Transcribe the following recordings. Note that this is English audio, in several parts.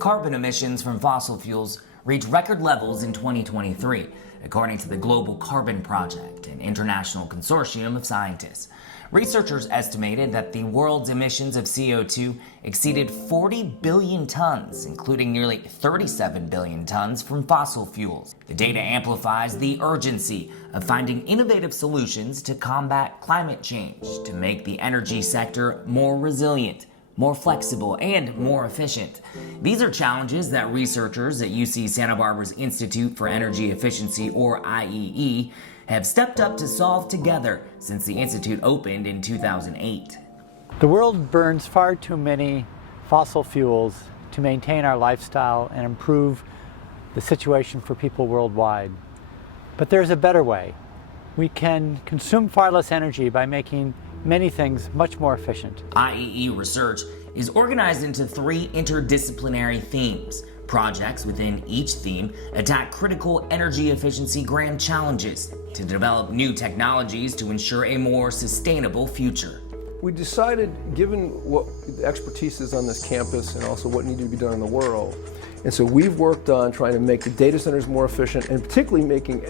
Carbon emissions from fossil fuels reached record levels in 2023, according to the Global Carbon Project, an international consortium of scientists. Researchers estimated that the world's emissions of CO2 exceeded 40 billion tons, including nearly 37 billion tons from fossil fuels. The data amplifies the urgency of finding innovative solutions to combat climate change, to make the energy sector more resilient, more flexible, and more efficient. These are challenges that researchers at UC Santa Barbara's Institute for Energy Efficiency, or IEE, have stepped up to solve together since the institute opened in 2008. The world burns far too many fossil fuels to maintain our lifestyle and improve the situation for people worldwide. But there's a better way. We can consume far less energy by making many things much more efficient. IEE research is organized into 3 interdisciplinary themes. Projects within each theme attack critical energy efficiency grand challenges to develop new technologies to ensure a more sustainable future. We decided, given what the expertise is on this campus and also what needed to be done in the world, and so we've worked on trying to make the data centers more efficient and particularly making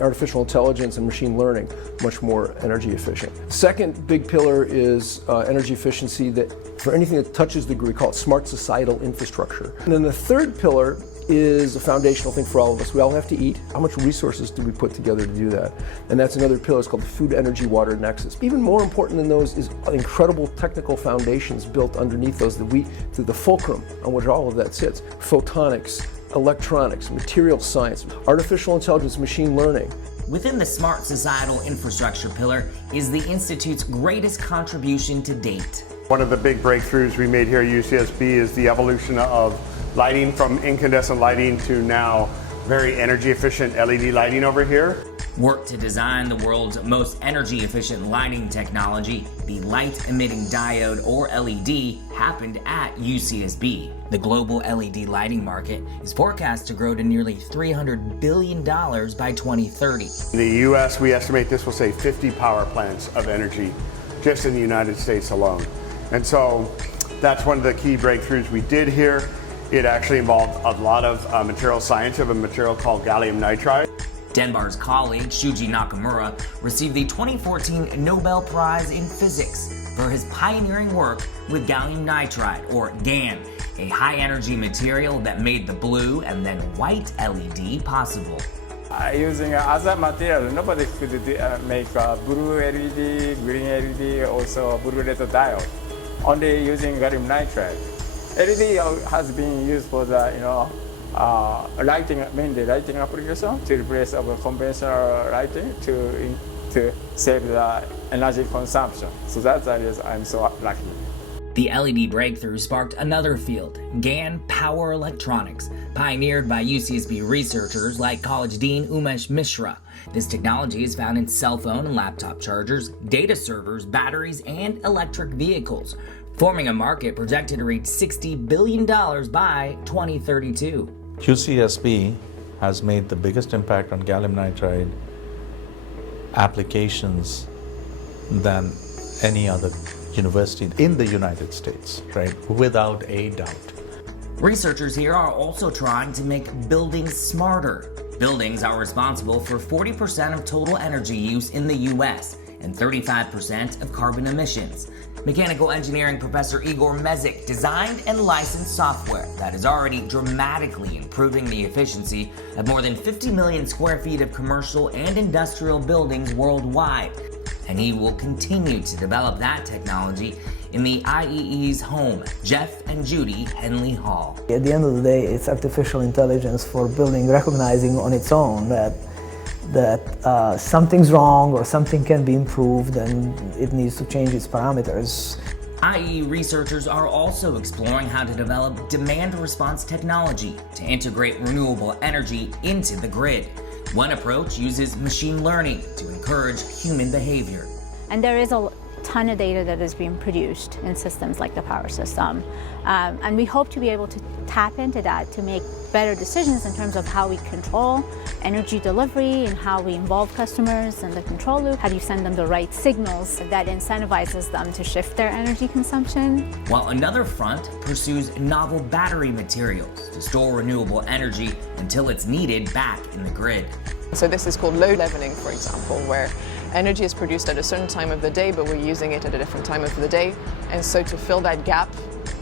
artificial intelligence and machine learning much more energy efficient. Second big pillar is energy efficiency that for anything that touches the grid, we call it smart societal infrastructure. And then the third pillar is a foundational thing for all of us. We all have to eat. How much resources do we put together to do that? And that's another pillar. It's called the food, energy, water nexus. Even more important than those is incredible technical foundations built underneath those through the fulcrum on which all of that sits. Photonics, electronics, material science, artificial intelligence, machine learning. Within the smart societal infrastructure pillar is the Institute's greatest contribution to date. One of the big breakthroughs we made here at UCSB is the evolution of lighting from incandescent lighting to now very energy efficient LED lighting over here. Work to design the world's most energy efficient lighting technology, the light emitting diode, or LED, happened at UCSB. The global LED lighting market is forecast to grow to nearly $300 billion by 2030. In the US, we estimate this will save 50 power plants of energy just in the United States alone. And so that's one of the key breakthroughs we did here. It actually involved a lot of material science of a material called gallium nitride. Denbar's colleague, Shuji Nakamura, received the 2014 Nobel Prize in Physics for his pioneering work with gallium nitride, or GaN, a high-energy material that made the blue and then white LED possible. Using other material, nobody could make blue LED, green LED, also blue-red diode, only using gallium nitride. LED has been used for the lighting, mainly lighting application, to replace our conventional lighting to save the energy consumption. So that's the reason I'm so lucky. The LED breakthrough sparked another field, GaN power electronics, pioneered by UCSB researchers like College Dean Umesh Mishra. This technology is found in cell phone and laptop chargers, data servers, batteries, and electric vehicles, forming a market projected to reach $60 billion by 2032. UCSB has made the biggest impact on gallium nitride applications than any other university in the United States, right? Without a doubt. Researchers here are also trying to make buildings smarter. Buildings are responsible for 40% of total energy use in the US and 35% of carbon emissions. Mechanical engineering professor Igor Mezik designed and licensed software that is already dramatically improving the efficiency of more than 50 million square feet of commercial and industrial buildings worldwide. And he will continue to develop that technology in the IEE's home, Jeff and Judy Henley Hall. At the end of the day, it's artificial intelligence for building, recognizing on its own that something's wrong or something can be improved and it needs to change its parameters. IEE researchers are also exploring how to develop demand response technology to integrate renewable energy into the grid. One approach uses machine learning to encourage human behavior. And there is a ton of data that is being produced in systems like the power system. And we hope to be able to tap into that to make better decisions in terms of how we control energy delivery and how we involve customers in the control loop. How do you send them the right signals that incentivizes them to shift their energy consumption? While another front pursues novel battery materials to store renewable energy until it's needed back in the grid. So this is called load leveling, for example, where energy is produced at a certain time of the day, but we're using it at a different time of the day. And so to fill that gap,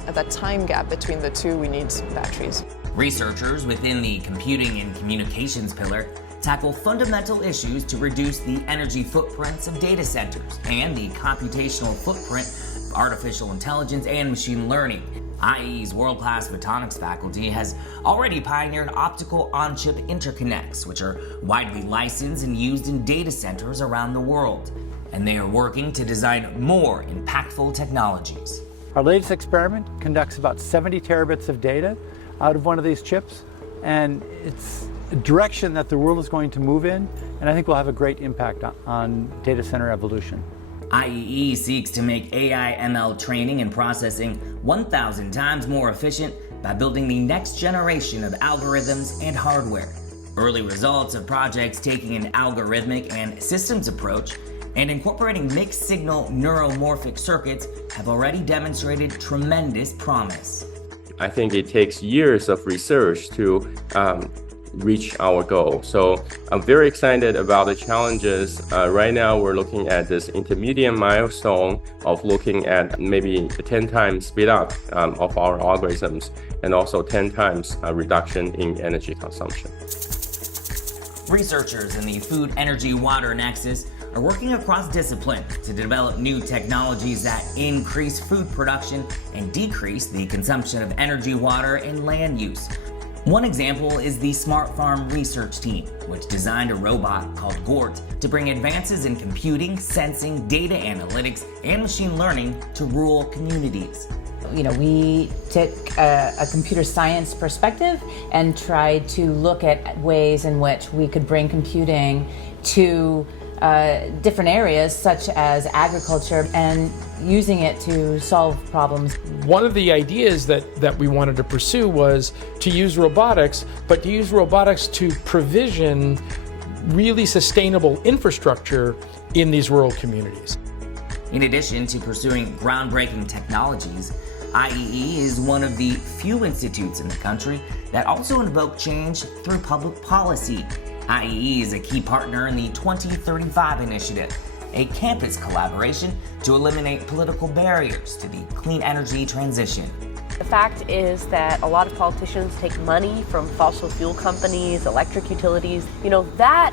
at that time gap between the two, we need batteries. Researchers within the computing and communications pillar tackle fundamental issues to reduce the energy footprints of data centers and the computational footprint of artificial intelligence and machine learning. IEE's world-class photonics faculty has already pioneered optical on-chip interconnects, which are widely licensed and used in data centers around the world. And they are working to design more impactful technologies. Our latest experiment conducts about 70 terabits of data out of one of these chips, and it's a direction that the world is going to move in, and I think will have a great impact on data center evolution. IEE seeks to make AI/ML training and processing 1,000 times more efficient by building the next generation of algorithms and hardware. Early results of projects taking an algorithmic and systems approach and incorporating mixed-signal neuromorphic circuits have already demonstrated tremendous promise. I think it takes years of research to reach our goal. So I'm very excited about the challenges. Right now, we're looking at this intermediate milestone of looking at maybe 10 times speed up of our algorithms and also 10 times reduction in energy consumption. Researchers in the food, energy, water nexus are working across disciplines to develop new technologies that increase food production and decrease the consumption of energy, water, and land use. One example is the Smart Farm research team, which designed a robot called Gort to bring advances in computing, sensing, data analytics, and machine learning to rural communities. We took a computer science perspective and tried to look at ways in which we could bring computing to different areas such as agriculture and using it to solve problems. One of the ideas that we wanted to pursue was to use robotics, but to use robotics to provision really sustainable infrastructure in these rural communities. In addition to pursuing groundbreaking technologies, IEE is one of the few institutes in the country that also invoke change through public policy. IEE is a key partner in the 2035 initiative, a campus collaboration to eliminate political barriers to the clean energy transition. The fact is that a lot of politicians take money from fossil fuel companies, electric utilities. That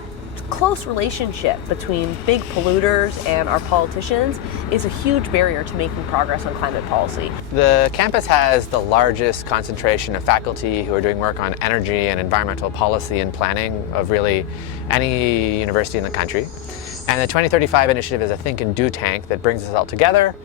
close relationship between big polluters and our politicians is a huge barrier to making progress on climate policy. The campus has the largest concentration of faculty who are doing work on energy and environmental policy and planning of really any university in the country. And the 2035 initiative is a think and do tank that brings us all together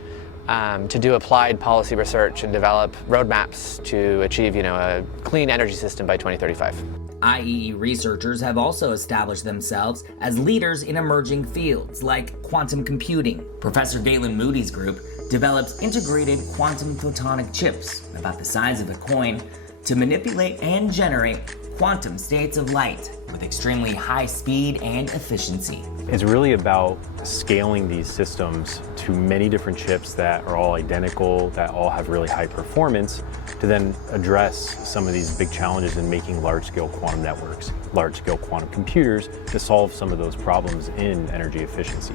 to do applied policy research and develop roadmaps to achieve a clean energy system by 2035. IEE researchers have also established themselves as leaders in emerging fields like quantum computing. Professor Galen Moody's group develops integrated quantum photonic chips about the size of a coin to manipulate and generate quantum states of light with extremely high speed and efficiency. It's really about scaling these systems to many different chips that are all identical, that all have really high performance, to then address some of these big challenges in making large-scale quantum networks, large-scale quantum computers to solve some of those problems in energy efficiency.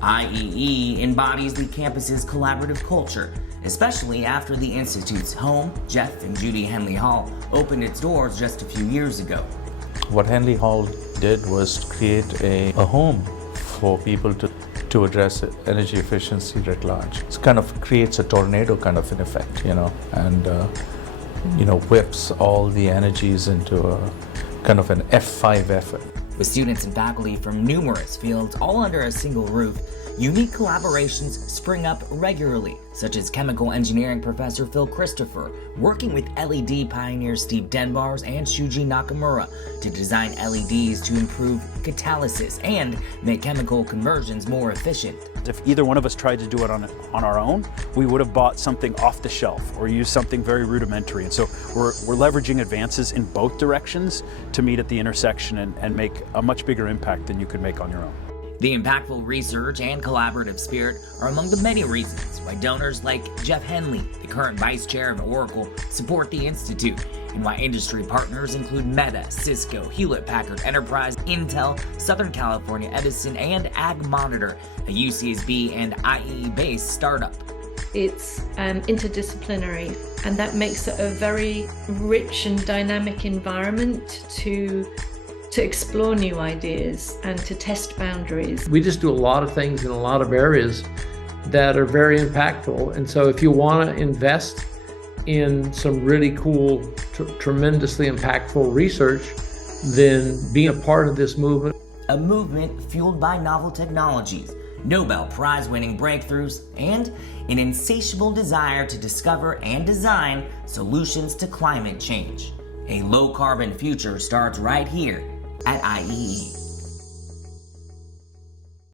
IEE embodies the campus's collaborative culture, especially after the Institute's home, Jeff and Judy Henley Hall, opened its doors just a few years ago. What Henley Hall did was create a home for people to address energy efficiency writ large. It kind of creates a tornado kind of an effect, and whips all the energies into a kind of an F5 effort. With students and faculty from numerous fields all under a single roof, unique collaborations spring up regularly, such as chemical engineering professor Phil Christopher working with LED pioneers Steve Denbars and Shuji Nakamura to design LEDs to improve catalysis and make chemical conversions more efficient. If either one of us tried to do it on our own, we would have bought something off the shelf or used something very rudimentary. And so we're leveraging advances in both directions to meet at the intersection and make a much bigger impact than you could make on your own. The impactful research and collaborative spirit are among the many reasons why donors like Jeff Henley, the current vice chair of Oracle, support the Institute, and why industry partners include Meta, Cisco, Hewlett-Packard Enterprise, Intel, Southern California Edison, and Ag Monitor, a UCSB and IEE-based startup. It's interdisciplinary, and that makes it a very rich and dynamic environment to explore new ideas and to test boundaries. We just do a lot of things in a lot of areas that are very impactful. And so if you want to invest in some really cool, tremendously impactful research, then being a part of this movement. A movement fueled by novel technologies, Nobel Prize-winning breakthroughs, and an insatiable desire to discover and design solutions to climate change. A low-carbon future starts right here at IEE.